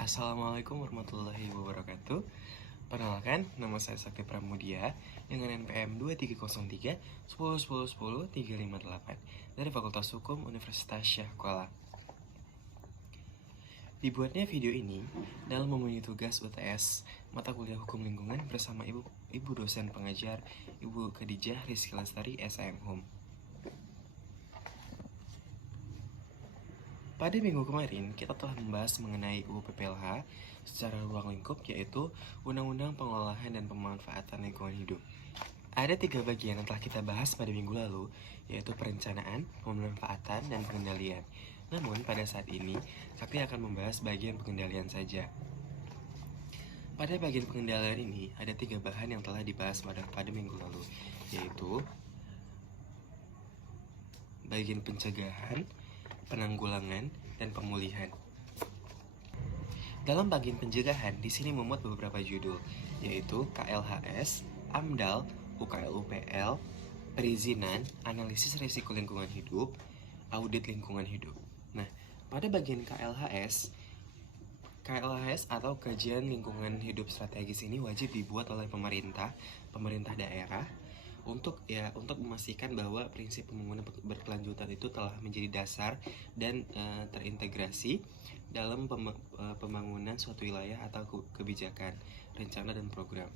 Assalamualaikum warahmatullahi wabarakatuh. Perkenalkan, nama saya Sakti Pramudia dengan NPM 2303 10 10 10 358 dari Fakultas Hukum Universitas Syah Kuala. Dibuatnya video ini dalam memenuhi tugas UTS mata kuliah Hukum Lingkungan bersama ibu dosen pengajar Ibu Khadijah Rizky Lestari SIM Hum. Pada minggu kemarin, kita telah membahas mengenai UU PPLH secara ruang lingkup, yaitu Undang-Undang Pengelolaan dan Pemanfaatan Lingkungan Hidup. Ada 3 bagian yang telah kita bahas pada minggu lalu, yaitu perencanaan, pemanfaatan, dan pengendalian. Namun, pada saat ini, Sakti akan membahas bagian pengendalian saja. Pada bagian pengendalian ini, ada 3 bahan yang telah dibahas pada minggu lalu, yaitu bagian pencegahan, penanggulangan, dan pemulihan. Dalam bagian pencegahan, di sini memuat beberapa judul, yaitu KLHS, AMDAL, UKL-UPL, perizinan, analisis risiko lingkungan hidup, audit lingkungan hidup. Nah, pada bagian KLHS atau kajian lingkungan hidup strategis ini wajib dibuat oleh pemerintah daerah untuk memastikan bahwa prinsip pembangunan berkelanjutan itu telah menjadi dasar dan terintegrasi dalam pembangunan suatu wilayah atau kebijakan, rencana, dan program.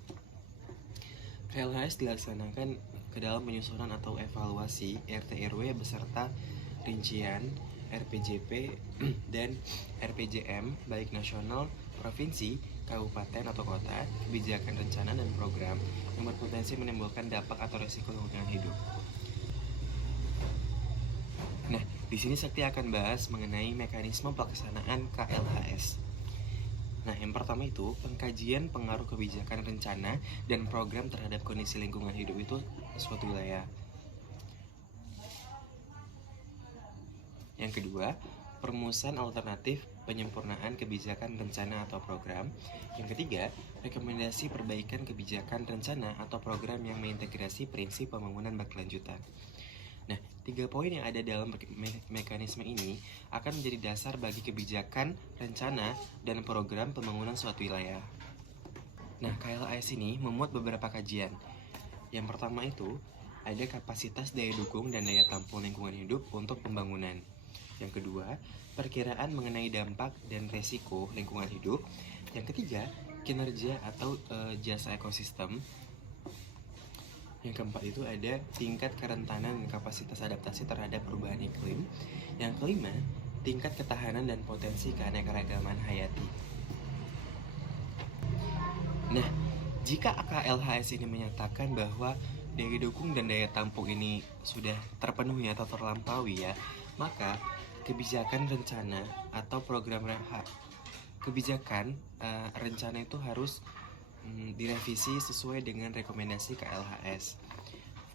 KLHS dilaksanakan ke dalam penyusunan atau evaluasi RT/RW beserta rincian RPJP dan RPJM baik nasional, provinsi, kabupaten atau kota, kebijakan rencana dan program yang berpotensi menimbulkan dampak atau risiko lingkungan hidup. Nah, di sini Sakti akan bahas mengenai mekanisme pelaksanaan KLHS. Nah, yang pertama itu pengkajian pengaruh kebijakan rencana dan program terhadap kondisi lingkungan hidup itu suatu wilayah. Yang kedua, perumusan alternatif penyempurnaan kebijakan rencana atau program. Yang ketiga, rekomendasi perbaikan kebijakan rencana atau program yang mengintegrasi prinsip pembangunan berkelanjutan. Nah, 3 poin yang ada dalam mekanisme ini akan menjadi dasar bagi kebijakan, rencana, dan program pembangunan suatu wilayah. Nah, KLHS ini memuat beberapa kajian. Yang pertama itu, ada kapasitas daya dukung dan daya tampung lingkungan hidup untuk pembangunan. Yang kedua, perkiraan mengenai dampak dan resiko lingkungan hidup. Yang ketiga, kinerja atau jasa ekosistem. Yang keempat itu ada tingkat kerentanan dan kapasitas adaptasi terhadap perubahan iklim. Yang kelima, tingkat ketahanan dan potensi keanekaragaman hayati. Nah, jika KLHS ini menyatakan bahwa daya dukung dan daya tampung ini sudah terpenuhi atau terlampaui ya, maka kebijakan rencana atau program kebijakan rencana itu harus direvisi sesuai dengan rekomendasi KLHS.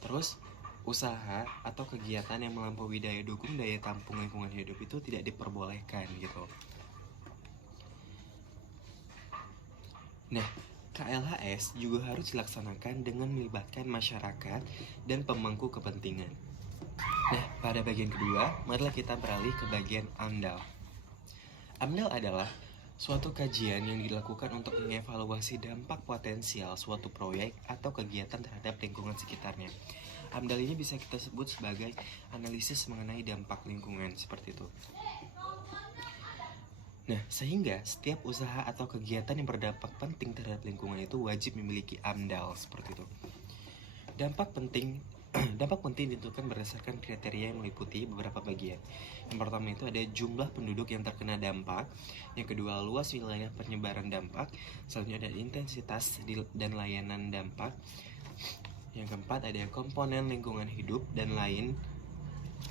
Terus usaha atau kegiatan yang melampaui daya dukung daya tampung lingkungan hidup itu tidak diperbolehkan gitu. Nah, KLHS juga harus dilaksanakan dengan melibatkan masyarakat dan pemangku kepentingan. Nah, pada bagian kedua, marilah kita beralih ke bagian AMDAL. AMDAL adalah suatu kajian yang dilakukan untuk mengevaluasi dampak potensial suatu proyek atau kegiatan terhadap lingkungan sekitarnya. AMDAL ini bisa kita sebut sebagai analisis mengenai dampak lingkungan, seperti itu. Nah, sehingga setiap usaha atau kegiatan yang berdampak penting terhadap lingkungan itu wajib memiliki AMDAL, seperti itu. Dampak penting ditentukan berdasarkan kriteria yang meliputi beberapa bagian. Yang pertama itu ada jumlah penduduk yang terkena dampak. Yang kedua, luas wilayah penyebaran dampak. Selanjutnya ada intensitas dan layanan dampak. Yang keempat ada komponen lingkungan hidup dan lain.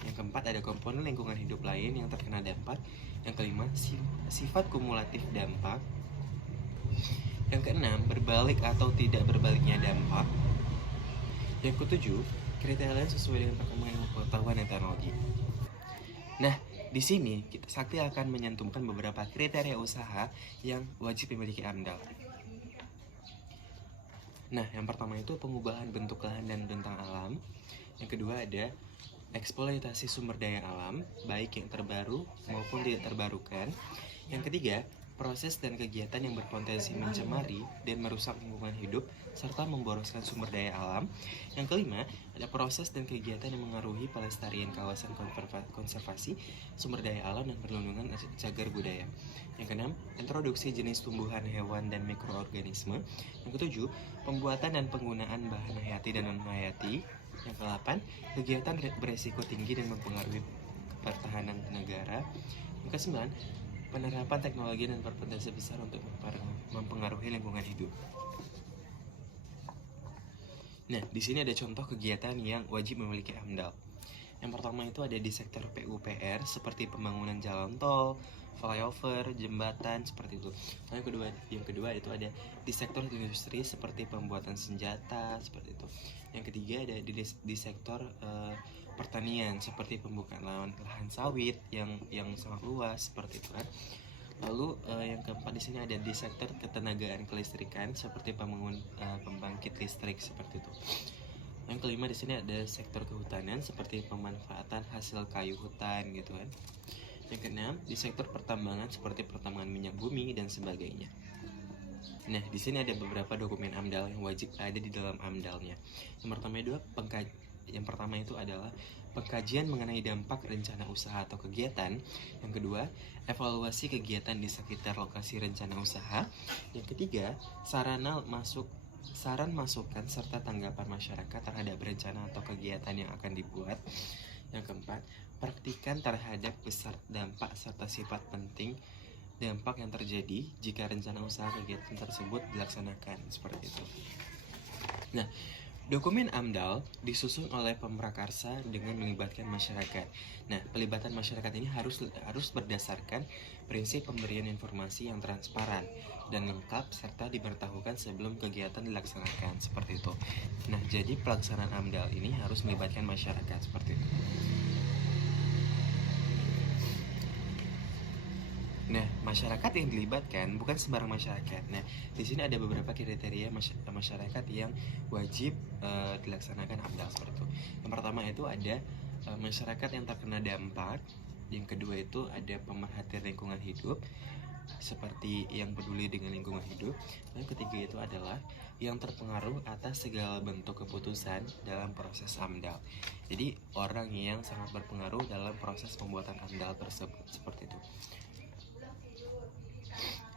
Yang keempat ada komponen lingkungan hidup lain yang terkena dampak. Yang kelima, sifat kumulatif dampak. Yang keenam, berbalik atau tidak berbaliknya dampak. Yang ketujuh, kriteria sesuai dengan perkembangan pengetahuan dan teknologi. Nah, di sini Sakti akan menyantumkan beberapa kriteria usaha yang wajib memiliki AMDAL. Nah, yang pertama itu pengubahan bentuk lahan dan bentang alam. Yang kedua ada eksploitasi sumber daya alam, baik yang terbaru maupun tidak terbarukan. Yang ketiga, proses dan kegiatan yang berpotensi mencemari dan merusak lingkungan hidup serta memboroskan sumber daya alam. Yang kelima, ada proses dan kegiatan yang mengaruhi pelestarian kawasan konservasi, sumber daya alam dan perlindungan cagar budaya. Yang keenam, introduksi jenis tumbuhan, hewan, dan mikroorganisme. Yang ketujuh, pembuatan dan penggunaan bahan hayati dan non-hayati. Yang ke-8, kegiatan beresiko tinggi dan mempengaruhi pertahanan negara. Yang ke-9, penerapan teknologi dan berpotensi besar untuk mempengaruhi lingkungan hidup. Nah, di sini ada contoh kegiatan yang wajib memiliki AMDAL. Yang pertama itu ada di sektor PUPR seperti pembangunan jalan tol, flyover, jembatan seperti itu. Yang kedua itu ada di sektor industri seperti pembuatan senjata seperti itu. Yang ketiga ada di sektor pertanian seperti pembukaan lahan sawit yang sangat luas seperti itu kan. Lalu yang keempat di sini ada di sektor ketenagaan kelistrikan seperti pembangkit listrik seperti itu. Yang kelima di sini ada sektor kehutanan seperti pemanfaatan hasil kayu hutan gitu kan. Yang keenam di sektor pertambangan seperti pertambangan minyak bumi dan sebagainya. Nah, di sini ada beberapa dokumen AMDAL yang wajib ada di dalam AMDAL-nya. Yang pertama itu adalah pengkajian mengenai dampak rencana usaha atau kegiatan. Yang kedua, evaluasi kegiatan di sekitar lokasi rencana usaha. Yang ketiga, saran masukan serta tanggapan masyarakat terhadap rencana atau kegiatan yang akan dibuat. Yang keempat, praktikan terhadap besar dampak serta sifat penting dampak yang terjadi jika rencana usaha kegiatan tersebut dilaksanakan seperti itu. Nah, dokumen AMDAL disusun oleh pemrakarsa dengan melibatkan masyarakat. Nah, pelibatan masyarakat ini harus berdasarkan prinsip pemberian informasi yang transparan dan lengkap serta diberitahukan sebelum kegiatan dilaksanakan seperti itu. Nah, jadi pelaksanaan AMDAL ini harus melibatkan masyarakat seperti itu. Nah, masyarakat yang dilibatkan bukan sembarang masyarakat. Nah, di sini ada beberapa kriteria masyarakat yang wajib dilaksanakan AMDAL seperti itu. Yang pertama itu ada masyarakat yang terkena dampak. Yang kedua itu ada pemerhati lingkungan hidup seperti yang peduli dengan lingkungan hidup. Yang ketiga itu adalah yang terpengaruh atas segala bentuk keputusan dalam proses AMDAL. Jadi orang yang sangat berpengaruh dalam proses pembuatan AMDAL tersebut seperti itu.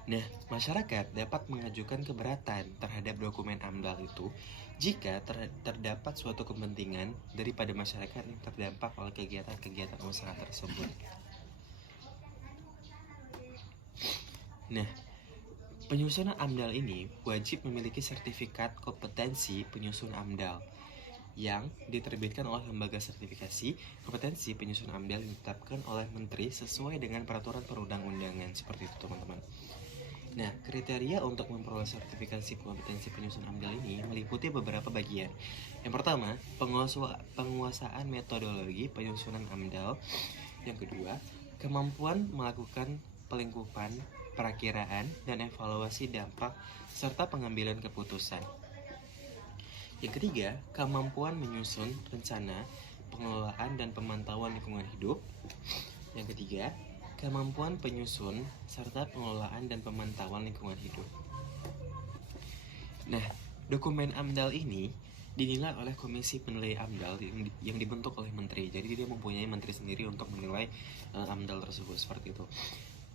Nah, masyarakat dapat mengajukan keberatan terhadap dokumen AMDAL itu jika terdapat suatu kepentingan daripada masyarakat yang terdampak oleh kegiatan-kegiatan usaha tersebut. Nah, penyusunan AMDAL ini wajib memiliki sertifikat kompetensi penyusun AMDAL yang diterbitkan oleh lembaga sertifikasi kompetensi penyusun AMDAL yang ditetapkan oleh Menteri sesuai dengan peraturan perundang-undangan seperti itu, teman-teman. Nah, kriteria untuk memperoleh sertifikasi kompetensi penyusun AMDAL ini meliputi beberapa bagian. Yang pertama, penguasaan metodologi penyusunan AMDAL. Yang kedua, kemampuan melakukan pelingkupan, perakiraan, dan evaluasi dampak, serta pengambilan keputusan. Yang ketiga, kemampuan menyusun rencana, pengelolaan, dan pemantauan lingkungan hidup. Yang ketiga, kemampuan penyusun serta pengelolaan dan pemantauan lingkungan hidup. Nah, dokumen AMDAL ini dinilai oleh Komisi Penilai AMDAL yang dibentuk oleh Menteri. Jadi dia mempunyai Menteri sendiri untuk menilai AMDAL tersebut seperti itu.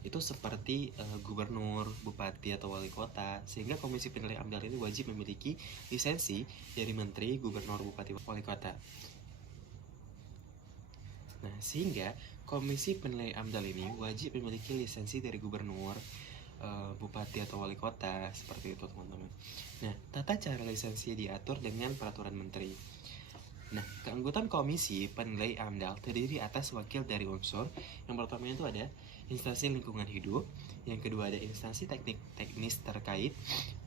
Itu seperti gubernur, bupati, atau wali kota. Sehingga Komisi Penilai AMDAL ini wajib memiliki lisensi dari Menteri, gubernur, bupati, wali kota. Nah, sehingga Komisi Penilai AMDAL ini wajib memiliki lisensi dari gubernur, bupati atau wali kota seperti itu, teman-teman. Nah, tata cara lisensi diatur dengan peraturan menteri. Nah, keanggotaan Komisi Penilai AMDAL terdiri atas wakil dari unsur. Yang pertama itu ada instansi lingkungan hidup, yang kedua ada instansi teknis terkait,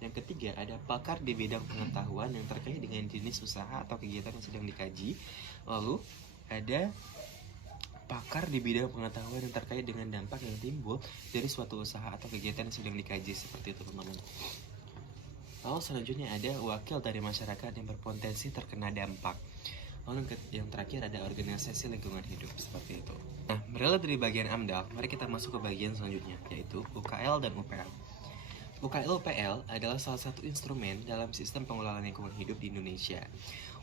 yang ketiga ada pakar di bidang pengetahuan yang terkait dengan jenis usaha atau kegiatan yang sedang dikaji, lalu ada pakar di bidang pengetahuan yang terkait dengan dampak yang timbul dari suatu usaha atau kegiatan yang sedang dikaji seperti itu, teman-teman. Lalu selanjutnya ada wakil dari masyarakat yang berpotensi terkena dampak. Lalu yang terakhir ada organisasi lingkungan hidup, seperti itu. Nah, berawal dari bagian AMDAL, mari kita masuk ke bagian selanjutnya, yaitu UKL dan UPL. UKL-UPL adalah salah satu instrumen dalam sistem pengelolaan lingkungan hidup di Indonesia.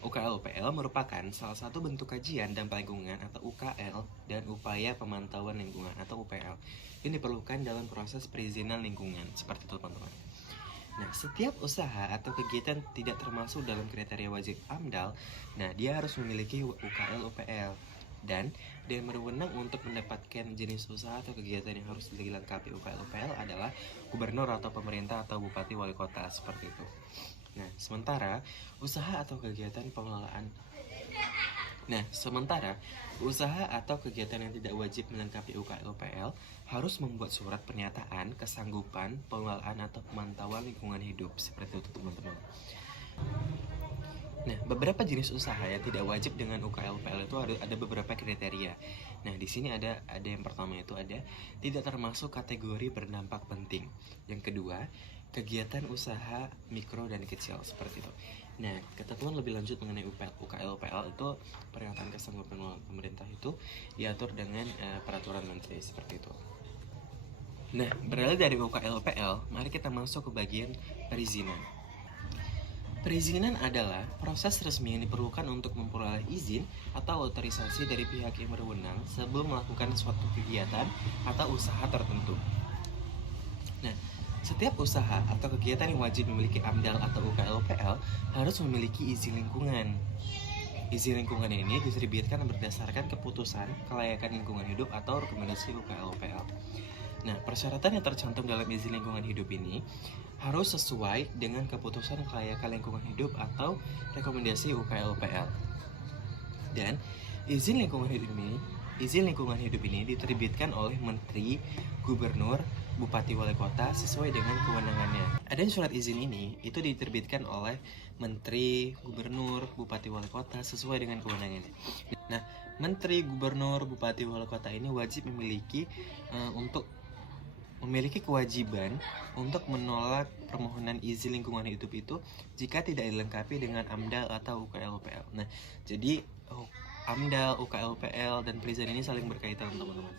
UKL-UPL merupakan salah satu bentuk kajian dampak lingkungan atau UKL dan upaya pemantauan lingkungan atau UPL yang diperlukan dalam proses perizinan lingkungan, seperti itu teman-teman. Nah, setiap usaha atau kegiatan tidak termasuk dalam kriteria wajib AMDAL, nah dia harus memiliki UKL-UPL. Dan yang berwenang untuk mendapatkan jenis usaha atau kegiatan yang harus dilengkapi UKL-UPL adalah gubernur atau pemerintah atau bupati wali kota, seperti itu. Nah, sementara usaha atau kegiatan yang tidak wajib melengkapi UKL-UPL harus membuat surat pernyataan kesanggupan pengelolaan atau pemantauan lingkungan hidup, seperti itu teman-teman. Nah, beberapa jenis usaha yang tidak wajib dengan UKL-UPL itu ada beberapa kriteria. Nah, di sini ada yang pertama itu ada tidak termasuk kategori berdampak penting. Yang kedua, kegiatan usaha mikro dan kecil, seperti itu. Nah, ketentuan lebih lanjut mengenai UKL-UPL itu pernyataan kesanggupan pemerintah itu diatur dengan peraturan menteri, seperti itu. Nah, beralih dari UKL-UPL, mari kita masuk ke bagian perizinan. Perizinan adalah proses resmi yang diperlukan untuk memperoleh izin atau otorisasi dari pihak yang berwenang sebelum melakukan suatu kegiatan atau usaha tertentu. Nah, setiap usaha atau kegiatan yang wajib memiliki AMDAL atau UKL-UPL harus memiliki izin lingkungan. Izin lingkungan ini diterbitkan berdasarkan keputusan kelayakan lingkungan hidup atau rekomendasi UKL-UPL. Nah, persyaratan yang tercantum dalam izin lingkungan hidup ini harus sesuai dengan keputusan kelayakan lingkungan hidup atau rekomendasi UKL-UPL. Dan izin lingkungan hidup ini diterbitkan oleh Menteri, Gubernur, Bupati Wali Kota sesuai dengan kewenangannya. Adanya surat izin ini itu diterbitkan oleh Menteri, Gubernur, Bupati Wali Kota sesuai dengan kewenangannya. Nah, Menteri, Gubernur, Bupati Wali Kota ini wajib memiliki kewajiban untuk menolak permohonan izin lingkungan hidup itu jika tidak dilengkapi dengan AMDAL atau UKL-UPL. Nah, jadi AMDAL, UKL-UPL, dan perizinan ini saling berkaitan, teman-teman.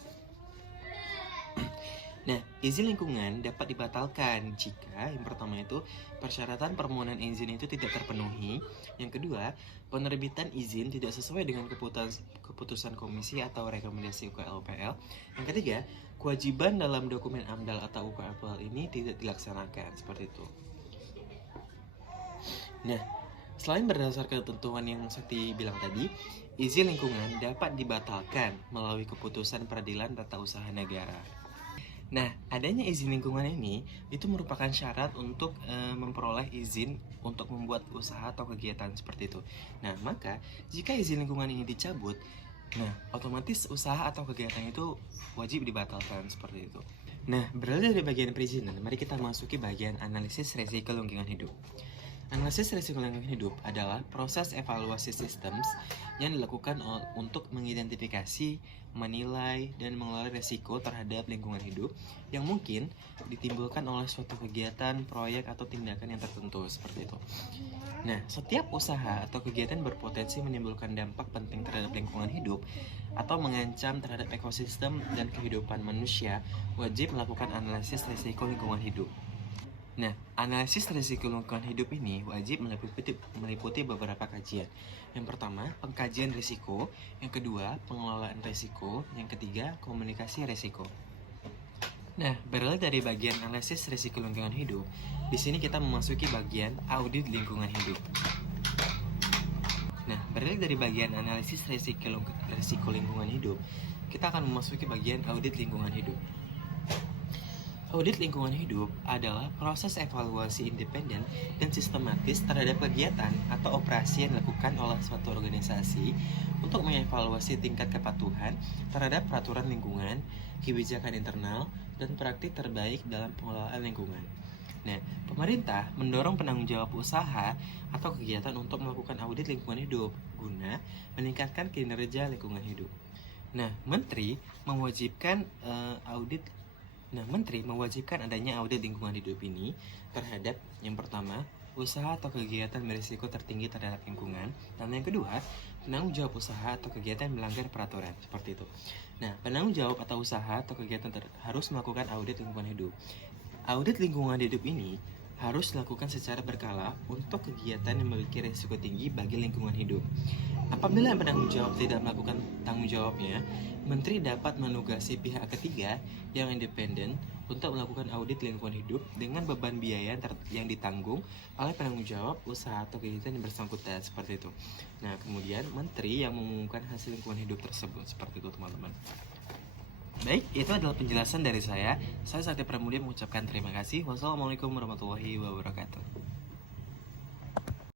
Nah, izin lingkungan dapat dibatalkan jika yang pertama itu persyaratan permohonan izin itu tidak terpenuhi. Yang kedua, penerbitan izin tidak sesuai dengan keputusan komisi atau rekomendasi UKL-UPL. Yang ketiga, kewajiban dalam dokumen AMDAL atau UKL-UPL ini tidak dilaksanakan, seperti itu. Nah, selain berdasarkan ketentuan yang Sakti bilang tadi, izin lingkungan dapat dibatalkan melalui keputusan peradilan tata usaha negara. Nah, adanya izin lingkungan ini itu merupakan syarat untuk memperoleh izin untuk membuat usaha atau kegiatan seperti itu. Nah, maka jika izin lingkungan ini dicabut, nah otomatis usaha atau kegiatan itu wajib dibatalkan, seperti itu. Nah, beralih dari bagian perizinan, mari kita masuki bagian analisis risiko lingkungan hidup. Analisis risiko lingkungan hidup adalah proses evaluasi sistem yang dilakukan untuk mengidentifikasi, menilai, dan mengelola risiko terhadap lingkungan hidup yang mungkin ditimbulkan oleh suatu kegiatan, proyek, atau tindakan yang tertentu, seperti itu. Nah, setiap usaha atau kegiatan berpotensi menimbulkan dampak penting terhadap lingkungan hidup atau mengancam terhadap ekosistem dan kehidupan manusia wajib melakukan analisis risiko lingkungan hidup. Nah, analisis risiko lingkungan hidup ini wajib meliputi beberapa kajian. Yang pertama, pengkajian risiko. Yang kedua, pengelolaan risiko. Yang ketiga, komunikasi risiko. Nah, beralih dari bagian analisis risiko lingkungan hidup, di sini kita memasuki bagian audit lingkungan hidup. Nah, beralih dari bagian analisis risiko lingkungan hidup, kita akan memasuki bagian audit lingkungan hidup. Audit lingkungan hidup adalah proses evaluasi independen dan sistematis terhadap kegiatan atau operasi yang dilakukan oleh suatu organisasi untuk mengevaluasi tingkat kepatuhan terhadap peraturan lingkungan, kebijakan internal, dan praktik terbaik dalam pengelolaan lingkungan. Nah, pemerintah mendorong penanggung jawab usaha atau kegiatan untuk melakukan audit lingkungan hidup guna meningkatkan kinerja lingkungan hidup. Nah, Menteri mewajibkan adanya audit lingkungan hidup ini terhadap yang pertama, usaha atau kegiatan berisiko tertinggi terhadap lingkungan. Dan yang kedua, penanggung jawab usaha atau kegiatan yang melanggar peraturan, seperti itu. Nah, penanggung jawab atau usaha atau kegiatan harus melakukan audit lingkungan hidup. Audit lingkungan hidup ini harus dilakukan secara berkala untuk kegiatan yang memiliki risiko tinggi bagi lingkungan hidup. Apabila penanggung jawab tidak melakukan tanggung jawabnya, Menteri dapat menugasi pihak ketiga yang independen untuk melakukan audit lingkungan hidup dengan beban biaya yang ditanggung oleh penanggung jawab usaha atau kegiatan yang bersangkutan, seperti itu. Nah, kemudian Menteri yang mengumumkan hasil lingkungan hidup tersebut, seperti itu teman-teman. Baik, itu adalah penjelasan dari saya. Saya Sakti Pramudia mengucapkan terima kasih. Wassalamualaikum warahmatullahi wabarakatuh.